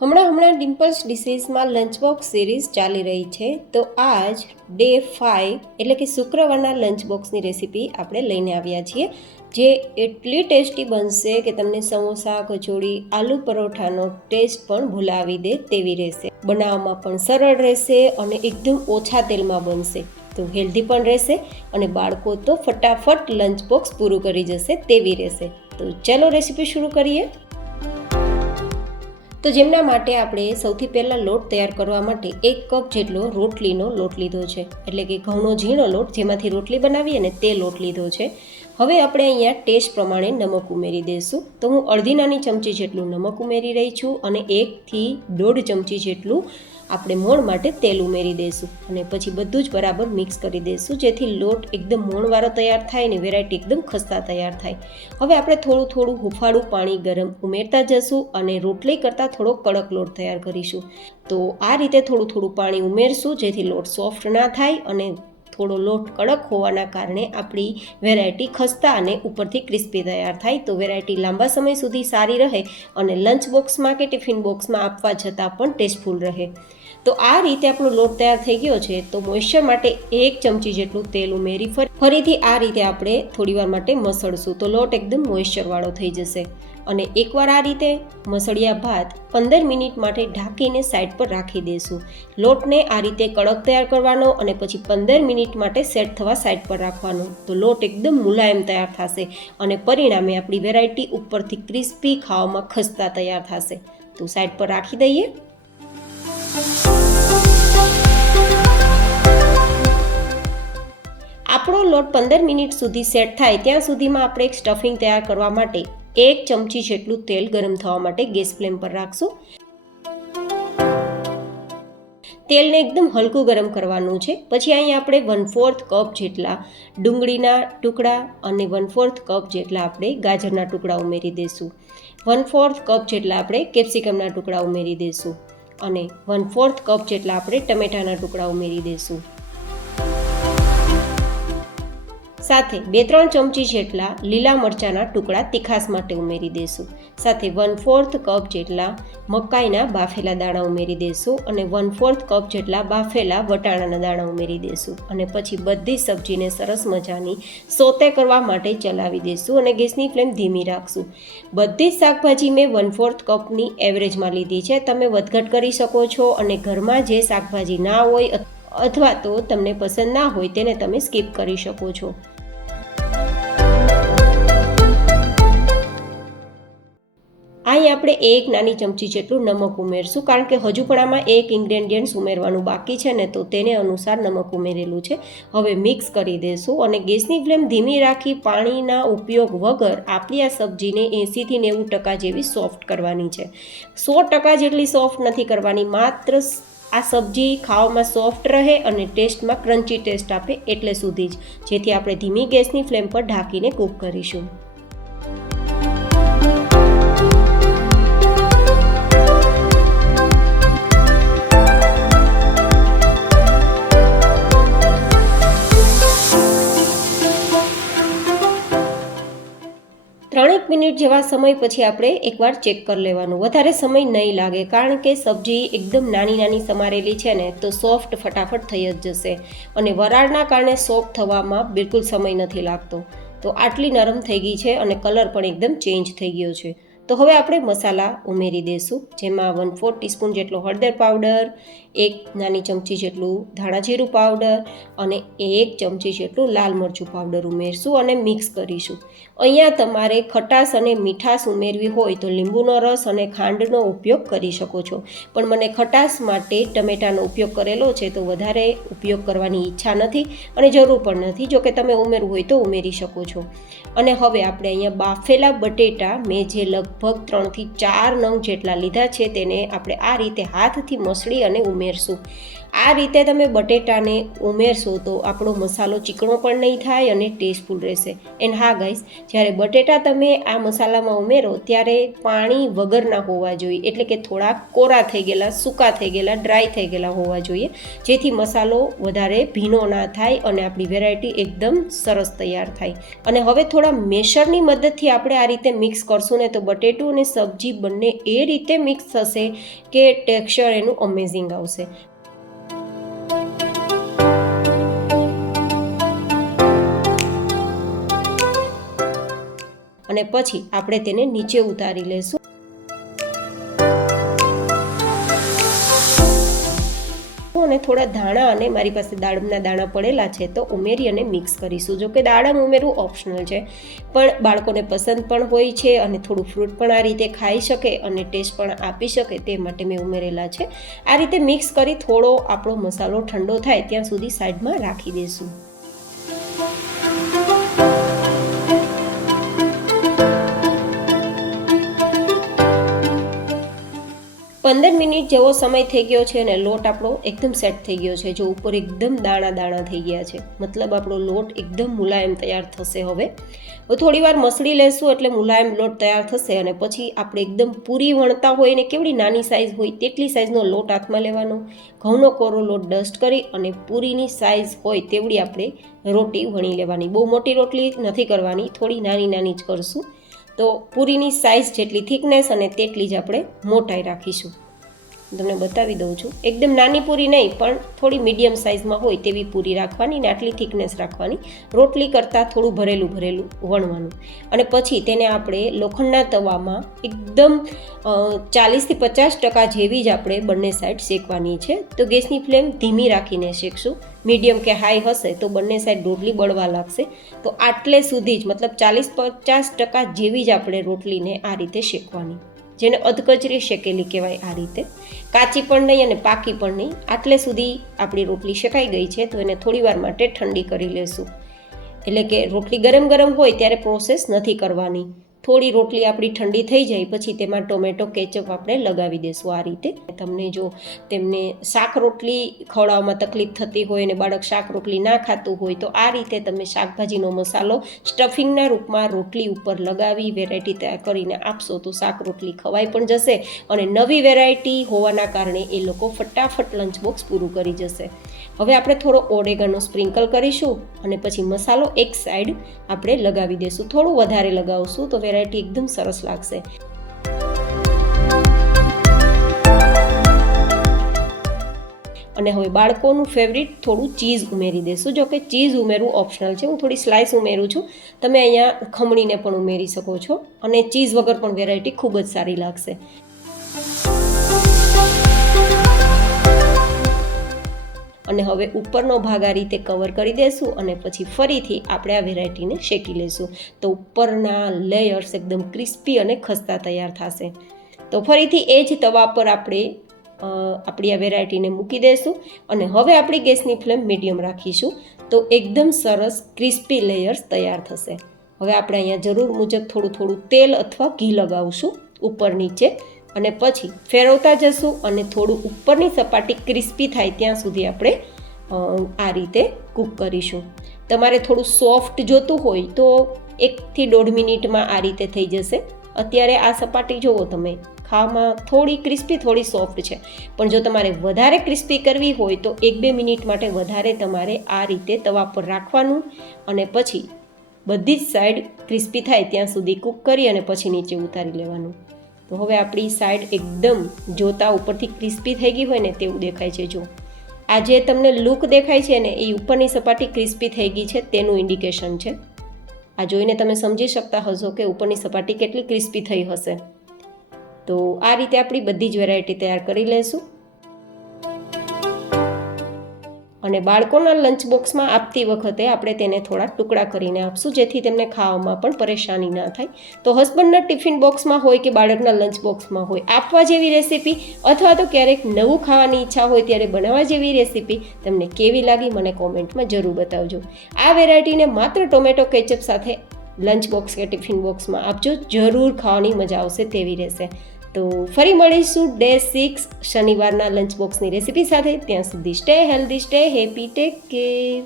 હમણાં ડિમ્પલ્સ ડિશીસમાં lunch box series ચાલી રહી છે. તો આજ ડે 5 એટલે કે શુક્રવારના લંચ બોક્સની રેસીપી આપણે લઈને આવ્યા છીએ, જે એટલી ટેસ્ટી બનશે કે તમને સમોસા, કચોરી, આલુ પરોઠાનો ટેસ્ટ પણ ભૂલાવી દે તેવી રહેશે. બનાવવામાં પણ સરળ રહેશે અને એકદમ ઓછા તેલમાં બનશે, તો હેલ્ધી પણ રહેશે અને બાળકો તો ફટાફટ લંચ બોક્સ પૂરું કરી જશે તેવી રહેશે. તો ચલો રેસીપી શરૂ કરીએ. તો જેમના માટે આપણે સૌથી પહેલાં લોટ તૈયાર કરવા માટે 1 કપ જેટલો રોટલીનો લોટ લીધો છે, એટલે કે ઘઉંનો ઝીણો લોટ જેમાંથી રોટલી બનાવીએ ને તે લોટ લીધો છે. હવે આપણે અહીંયા ટેસ્ટ પ્રમાણે નમક ઉમેરી દઈશું. તો હું અડધી નાની ચમચી જેટલું નમક ઉમેરી રહી છું અને 1 થી 1.5 ચમચી જેટલું આપણે મોણ માટે તેલ ઉમેરી દઈશું અને પછી બધું જ બરાબર મિક્સ કરી દઈશું, જેથી લોટ એકદમ મોણવાળો તૈયાર થાય ને વેરાયટી એકદમ ખસ્તા તૈયાર થાય. હવે આપણે થોડું હુંફાળું પાણી ગરમ ઉમેરતા જશું અને રોટલી કરતાં થોડો કડક લોટ તૈયાર કરીશું. તો આ રીતે થોડું પાણી ઉમેરશું, જેથી લોટ સોફ્ટ ના થાય અને થોડો લોટ કડક હોવાના કારણે આપણી વેરાયટી ખસ્તા અને ઉપરથી ક્રિસ્પી તૈયાર થાય. તો વેરાયટી લાંબા સમય સુધી સારી રહે અને લંચ બોક્સમાં કે ટિફિન બોક્સમાં આપવા છતાં પણ ટેસ્ટફુલ રહે. તો આ રીતે આપણો લોટ તૈયાર થઈ ગયો છે. તો મોઇશ્ચર માટે 1 ચમચી જેટલું તેલ ઉમેરી ફરીથી આ રીતે આપણે થોડીવાર માટે મસળશું, તો લોટ એકદમ મોઇશ્ચરવાળો થઈ જશે. અને એકવાર આ રીતે મસળ્યા બાદ 15 મિનિટ માટે ઢાંકીને સાઈડ પર રાખી દઈશું. લોટને આ રીતે કડક તૈયાર કરવાનો અને પછી 15 મિનિટ માટે સેટ થવા સાઈડ પર રાખવાનો. તો લોટ એકદમ મુલાયમ તૈયાર થશે અને પરિણામે આપણી વેરાયટી ઉપરથી ક્રિસ્પી, ખાવામાં ખસ્તા તૈયાર થશે. તો સાઈડ પર રાખી દઈએ. આપણો લોટ 15 મિનિટ સુધી સેટ થાય ત્યાં સુધીમાં આપણે એક સ્ટફિંગ તૈયાર કરવા માટે 1 ચમચી જેટલું તેલ ગરમ થવા માટે ગેસ ફ્લેમ પર રાખશું. તેલને એકદમ હલકું ગરમ કરવાનું છે. પછી અહીં આપણે 1/4 કપ જેટલા ડુંગળીના ટુકડા અને 1/4 કપ જેટલા આપણે ગાજરના ટુકડા ઉમેરી દઈશું. 1/4 કપ જેટલા આપણે કેપ્સિકમના ટુકડા ઉમેરી દઈશું અને 1/4 કપ જેટલા આપણે ટમેટાના ટુકડા ઉમેરી દઈશું. સાથે 2-3 ચમચી જેટલા લીલા મરચાંના ટુકડા તીખાસ માટે ઉમેરી દઈશું. સાથે 1/4 કપ જેટલા મકાઈના બાફેલા દાણા ઉમેરી દઈશું અને 1/4 કપ જેટલા બાફેલા વટાણાના દાણા ઉમેરી દઈશું અને પછી બધી સબ્જીને સરસ મજાની સોતે કરવા માટે ચલાવી દઈશું અને ગેસની ફ્લેમ ધીમી રાખશું. બધી જ શાકભાજી મેં 1/4 કપની એવરેજમાં લીધી છે. તમે વધઘટ કરી શકો છો અને ઘરમાં જે શાકભાજી ના હોય અથવા તો તમને પસંદ ના હોય તેને તમે સ્કીપ કરી શકો છો. અહીં આપણે 1 નાની ચમચી જેટલું નમક ઉમેરશું, કારણ કે હજુ પણ આમાં 1 ઇન્ગ્રેડિયન્ટ્સ ઉમેરવાનું બાકી છે ને, તો તેને અનુસાર નમક ઉમેરેલું છે. હવે મિક્સ કરી દઈશું અને ગેસની ફ્લેમ ધીમી રાખી પાણીના ઉપયોગ વગર આપણી આ સબ્જીને 80 થી 90% જેવી સોફ્ટ કરવાની છે. 100% જેટલી સોફ્ટ નથી કરવાની, માત્ર આ સબ્જી ખાવામાં સોફ્ટ રહે અને ટેસ્ટમાં ક્રન્ચી ટેસ્ટ આપે એટલે સુધી જ, જેથી આપણે ધીમી ગેસની ફ્લેમ પર ઢાંકીને કૂક કરીશું. ત્રણેક મિનિટ જેવા સમય પછી આપણે એકવાર ચેક કરી લેવાનું. વધારે સમય નહીં લાગે, કારણ કે સબ્જી એકદમ નાની સમારેલી છે ને, તો સોફ્ટ ફટાફટ થઈ જ જશે અને વરાળના કારણે સોફ્ટ થવામાં બિલકુલ સમય નથી લાગતો. તો આટલી નરમ થઈ ગઈ છે અને કલર પણ એકદમ ચેન્જ થઈ ગયો છે. તો હવે આપણે મસાલા ઉમેરી દઈશું, જેમાં 1/4 ટીસ્પૂન જેટલો હળદર પાવડર, 1 નાની ચમચી જેટલું ધાણા જીરું પાવડર અને 1 ચમચી જેટલું લાલ મરચું પાવડર ઉમેરશું અને મિક્સ કરીશું. અહીંયા તમારે ખટાશ અને મીઠાશ ઉમેરવી હોય તો લીંબુનો રસ અને ખાંડનો ઉપયોગ કરી શકો છો, પણ મને ખટાશ માટે ટમેટાનો ઉપયોગ કરેલો છે, તો વધારે ઉપયોગ કરવાની ઈચ્છા નથી અને જરૂર પણ નથી. જો કે તમે ઉમેરવું હોય તો ઉમેરી શકો છો. અને હવે આપણે અહીંયા બાફેલા બટેટા મેં જે લગભગ 3 થી 4 નંગ જેટલા લીધા છે, તેને આપણે આ રીતે હાથથી મસળી અને ઉમેરશું. આ રીતે તમે બટેટાને ઉમેરશો તો આપણો મસાલો ચીકણો પણ નહીં થાય અને ટેસ્ટફુલ રહેશે. એન્ડ હા ગાઈસ, જ્યારે બટેટા તમે આ મસાલામાં ઉમેરો ત્યારે પાણી વગરના હોવા જોઈએ, એટલે કે થોડા કોરા થઈ ગયેલા, સૂકા થઈ ગયેલા, ડ્રાય થઈ ગયેલા હોવા જોઈએ, જેથી મસાલો વધારે ભીનો ના થાય અને આપણી વેરાયટી એકદમ સરસ તૈયાર થાય. અને હવે થોડા મેશરની મદદથી આપણે આ રીતે મિક્સ કરશું ને, તો બટેટા બટેટું અને સબ્જી બંને એ રીતે મિક્સ થશે કે ટેક્સચર એનું અમેઝિંગ આવશે. અને પછી આપણે તેને નીચે ઉતારી લેશું. અને થોડા ધાણા અને મારી પાસે દાડમના દાણા પડેલા છે તો ઉમેરી અને મિક્સ કરીશું. જો કે દાડમ ઉમેરવું ઓપ્શનલ છે, પણ બાળકોને પસંદ પણ હોય છે અને થોડું ફ્રૂટ પણ આ રીતે ખાઈ શકે અને ટેસ્ટ પણ આપી શકે તે માટે મેં ઉમેરેલા છે. આ રીતે મિક્સ કરી થોડો આપણો મસાલો ઠંડો થાય ત્યાં સુધી સાઈડમાં રાખી દઈશું. 15 મિનિટ જેવો સમય થઈ ગયો છે અને લોટ આપણો એકદમ સેટ થઈ ગયો છે. જો ઉપર એકદમ દાણા દાણા થઈ ગયા છે, મતલબ આપણો લોટ એકદમ મુલાયમ તૈયાર થશે. હવે થોડી વાર મસળી લેશું એટલે મુલાયમ લોટ તૈયાર થશે. અને પછી આપણે એકદમ પૂરી વણતા હોય ને કેવડી નાની સાઇઝ હોય તેટલી સાઇઝનો લોટ હાથમાં લેવાનો, ઘઉંનો કોરો લોટ ડસ્ટ કરી અને પૂરીની સાઇઝ હોય તેવડી આપણે રોટી વણી લેવાની. બહુ મોટી રોટલી નથી કરવાની, થોડી નાની નાની જ કરશું. તો પૂરીની સાઇઝ જેટલી થિકનેસ અને તેટલી જ આપણે મોટાઈ રાખીશું. તમને બતાવી દઉં છું. એકદમ નાની પૂરી નહીં, પણ થોડી મીડિયમ સાઇઝમાં હોય તેવી પૂરી રાખવાની ને આટલી થિકનેસ રાખવાની. રોટલી કરતાં થોડું ભરેલું ભરેલું વણવાનું. અને પછી તેને આપણે લોખંડના તવામાં એકદમ 40થી 50% જેવી જ આપણે બંને સાઈડ શેકવાની છે. તો ગેસની ફ્લેમ ધીમી રાખીને શેકશું. મીડિયમ કે હાઈ હશે તો બંને સાઈડ રોટલી બળવા લાગશે. તો આટલે સુધી જ, મતલબ 40-50% જેવી જ આપણે રોટલીને આ રીતે શેકવાની, જેને અધકચરી શેકેલી કહેવાય. આ રીતે કાચી પણ નહીં અને પાકી પણ નહીં. આટલે સુધી આપણી રોટલી શેકાઈ ગઈ છે. તો એને થોડી વાર માટે ઠંડી કરી લેશું. એટલે કે રોટલી ગરમ ગરમ હોય ત્યારે પ્રોસેસ નથી કરવાની. થોડી રોટલી આપણી ઠંડી થઈ જાય પછી તેમાં ટોમેટો કેચઅપ આપણે લગાવી દઈશું. આ રીતે તમને જો તેમને શાક રોટલી ખવડાવવામાં તકલીફ થતી હોય અને બાળક શાક રોટલી ના ખાતું હોય તો આ રીતે તમે શાકભાજીનો મસાલો સ્ટફિંગના રૂપમાં રોટલી ઉપર લગાવી વેરાયટી તૈયાર કરીને આપશો તો શાક રોટલી ખવાઈ પણ જશે અને નવી વેરાયટી હોવાના કારણે એ લોકો ફટાફટ લંચ બોક્સ પૂરું કરી જશે. હવે આપણે થોડો ઓરેગાનો સ્પ્રિંકલ કરીશું અને પછી મસાલો એક સાઈડ આપણે લગાવી દઈશું. થોડું વધારે લગાવશું તો વેરાયટી એકદમ સરસ લાગશે. અને હવે બાળકોનું ફેવરિટ થોડું ચીઝ ઉમેરી દઈશું. જો કે ચીઝ ઉમેરવું ઓપ્શનલ છે, હું થોડી સ્લાઇસ ઉમેરું છું. તમે અહીંયા ખમણીને પણ ઉમેરી શકો છો અને ચીઝ વગર પણ વેરાયટી ખૂબ જ સારી લાગશે. અને હવે ઉપરનો ભાગ આ રીતે કવર કરી દઈશું અને પછી ફરીથી આપણે આ વેરાયટીને શેકી લઈશું. તો ઉપરના લેયર્સ એકદમ ક્રિસ્પી અને ખસ્તા તૈયાર થશે. તો ફરીથી એ જ તવા પર આપણે આપણી આ વેરાયટીને મૂકી દઈશું અને હવે આપણી ગેસની ફ્લેમ મીડિયમ રાખીશું. તો એકદમ સરસ ક્રિસ્પી લેયર્સ તૈયાર થશે. હવે આપણે અહીંયા જરૂર મુજબ થોડું થોડું તેલ અથવા ઘી લગાવશું ઉપર નીચે અને પછી ફેરવતા જશું અને થોડું ઉપરની સપાટી ક્રિસ્પી થાય ત્યાં સુધી આપણે આ રીતે કૂક કરીશું. તમારે થોડું સોફ્ટ જોતું હોય તો 1 થી 1.5 મિનિટમાં આ રીતે થઈ જશે. અત્યારે આ સપાટી જુઓ તમે, ખાવામાં થોડી ક્રિસ્પી થોડી સોફ્ટ છે, પણ જો તમારે વધારે ક્રિસ્પી કરવી હોય તો 1-2 મિનિટ માટે વધારે તમારે આ રીતે તવા પર રાખવાનું અને પછી બધી જ સાઈડ ક્રિસ્પી થાય ત્યાં સુધી કૂક કરી અને પછી નીચે ઉતારી લેવાનું. તો હવે આપણી સાઈડ એકદમ જોતા ઉપરથી ક્રિસ્પી થઈ ગઈ હોય ને તેવું દેખાય છે. જો આ જે તમને લુક દેખાય છે ને એ ઉપરની સપાટી ક્રિસ્પી થઈ ગઈ છે તેનું ઇન્ડિકેશન છે. આ જોઈને તમે સમજી શકતા હશો કે ઉપરની સપાટી કેટલી ક્રિસ્પી થઈ હશે. તો આ રીતે આપણી બધી જ વેરાયટી તૈયાર કરી લઈશું અને બાળકોના લંચ બોક્સમાં આપતી વખતે આપણે તેને થોડા ટુકડા કરીને આપશું જેથી તેમને ખાવામાં પણ પરેશાની ના થાય. તો હસબન્ડના ટિફિન બોક્સમાં હોય કે બાળકના લંચ બોક્સમાં હોય આપવા જેવી રેસીપી અથવા તો ક્યારેક નવું ખાવાની ઈચ્છા હોય ત્યારે બનાવવા જેવી રેસીપી તમને કેવી લાગી મને કોમેન્ટમાં જરૂર બતાવજો. આ વેરાયટીને માત્ર ટોમેટો કેચઅપ સાથે લંચ બોક્સ કે ટિફિન બોક્સમાં આપજો, જરૂર ખાવાની મજા આવશે તેવી રહેશે. તો ફરી મળીશું ડે 6 શનિવારના લંચ બોક્સની રેસીપી સાથે. ત્યાં સુધી stay healthy, stay happy, take care.